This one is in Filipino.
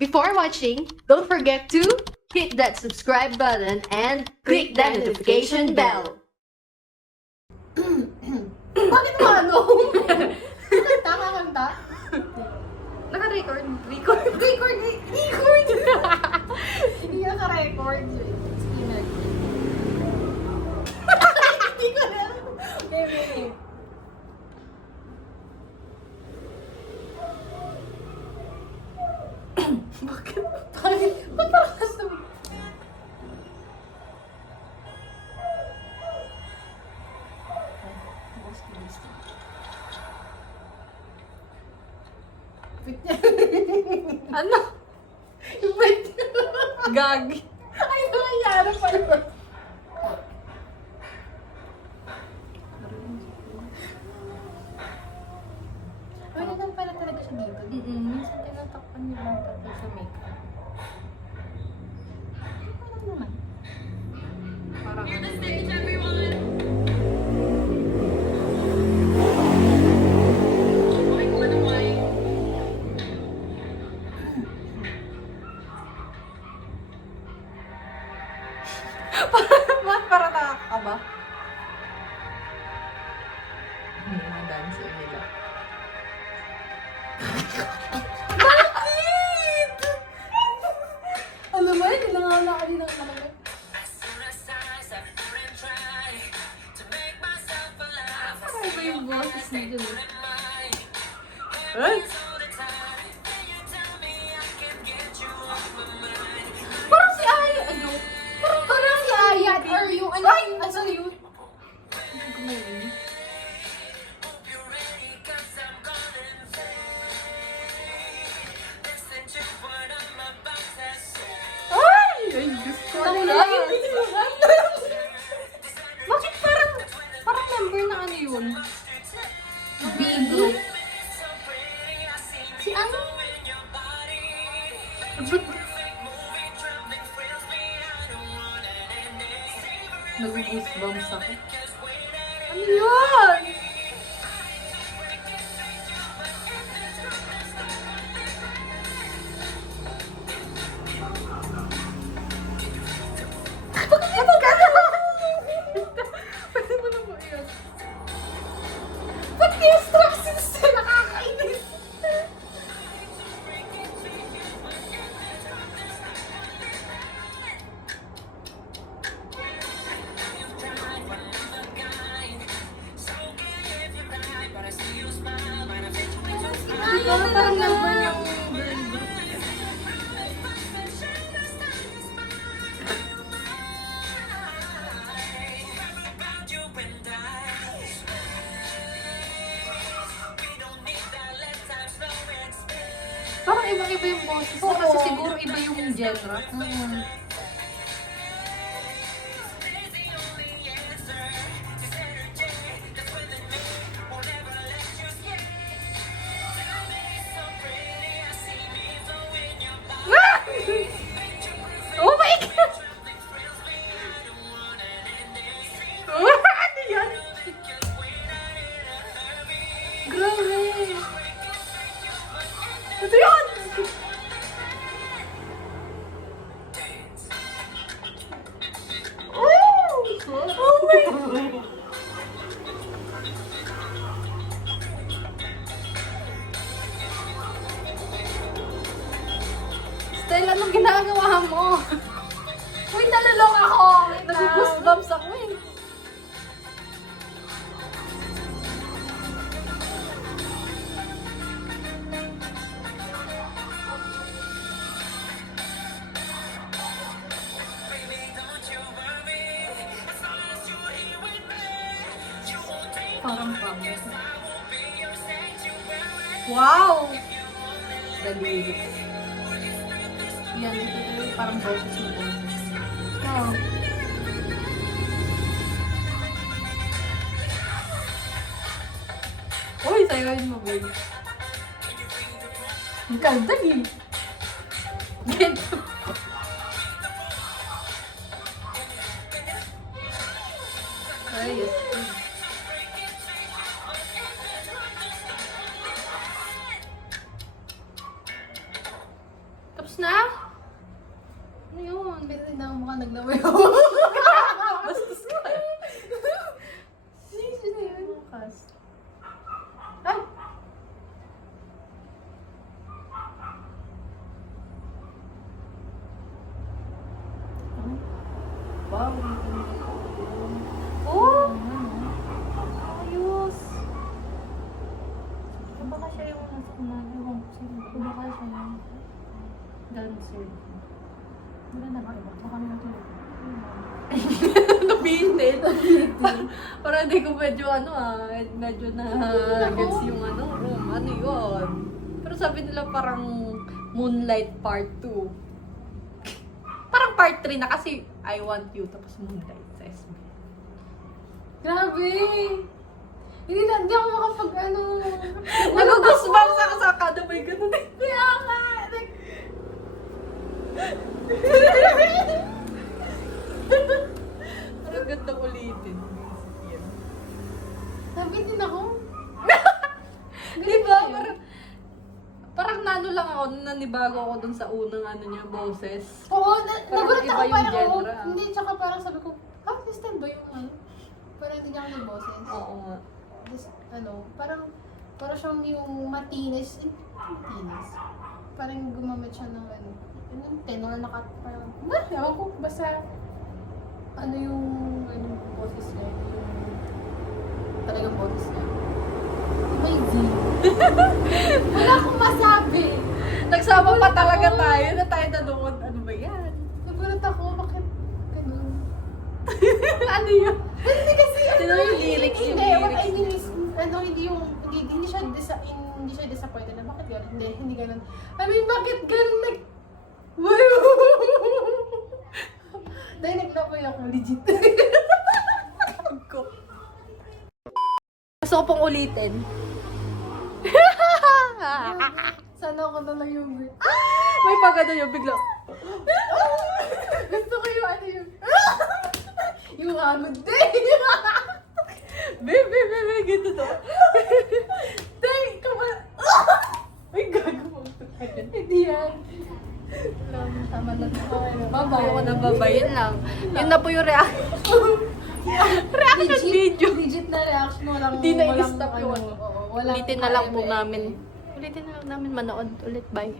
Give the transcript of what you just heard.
Before watching, don't forget to hit that subscribe button and click that notification bell. Bakit mo ano? Kanta ka kanta? Naka-record. Record! Hindi naka-record. Spinner. Hindi ko na. Okay. Bakit? Ba't parang custom? Ano? Wait. Gag. Ay, nangyayari pala. Ay, naman pala talaga siya dito. Minsan tinatakpan niya lang talaga sa makeup. Ano naman? Parang Ba't para nakakaba? Mga dancer nila. Alam mo yun, nilangaw na kami ng malamit. Ano ba yung boses nila? Ay! Parang si Aya, ano? Parang si Aya, or yung ano? Ay! Ano yun? Hindi ko marinig. Ay! Ay, Diyos ko. Ano Wala. lang yung bitinuhan? Bakit parang member na ano yun? Bigo? Si ano? Nag-goosebumps ako. Ano yun? Bakit ito ka na? Pwede mo na ba yun? Ba't yung instructions na nakakainis? Di ba? Parang member ng girl group. Parang ibang-iba yung boses na kasi Oo. siguro iba yung genre. Oh my God! Ano yan? Grabe! Ito yun! Oh my God! Stella, anong ginagawa mo? Uy, nalulong ako! Wait lang. Nag-goosebumps ako eh. Parang pangit. Wow! Daliri. Yan, ito yung parang boses na boses. Oh. Uy, sayawin mo, babe. Ang ganda eh. Get. Ay, yes. Tapos na? Ano yun? Pero hindi ako mukhang naglamoy. Bastos ka. Sino yun? Bukas. Ay! Wow. Oh! Ayos. Baka siya yung nasa kumain. Ewan ko sino. Baka siya yung dancer. Wala na ba iba? Baka may natulog. Nabitin. Parang hindi ko medyo medyo na gets yung room. Ano yun? Pero sabi nila parang Moonlight Part 2. Parang Part 3 na kasi I Want You tapos Moonlight sa SB. Grabe! Hindi ako makapag Nag-goosebumps ako sa kada may ganun eh. Kaya nga! Like, Parang ganda ulitin. sabi din ako. Di ba? Parang nano lang ako, nanibago ako dun sa unang niya, boses. Oo, nagulat iba ako yung parang ako. genre. Hindi, tsaka parang sabi ko, this time ba yung Parang hindi niya ako ng boses. Oo nga. This, parang siyang yung matinis. Parang gumamit siya ng yung tenor na parang, ewan ko, basta, yung boses niya, yung talagang boses niya. Amazing. Wala akong masabi. Nagsama pa talaga tayo na tayo nanood. Ano ba yan? Nagulat ako, bakit ganun? Ano yun? Hindi kasi, Sino yung lyrics? Yung Hindi, what I lyrics? mean is, hindi siya disappointed na bakit yun? Hindi ganun. I mean, bakit ganun dahil naglapoy ako, legit. Gusto ko pong ulitin. Sana ako na lang yung May pagano yung bigla. gusto ko yung yung day. Bebe, gito to. Day, come on. Ay, gago mo. Hindi yan. Tama na to. Bye-bye. Ayoko na babayin lang. Yun na po yung reaction video. Legit na reaction. Hindi na i-stop yun. Walang Ulitin na lang po eme-eme. namin. Ulitin na lang namin manood ulit. Bye.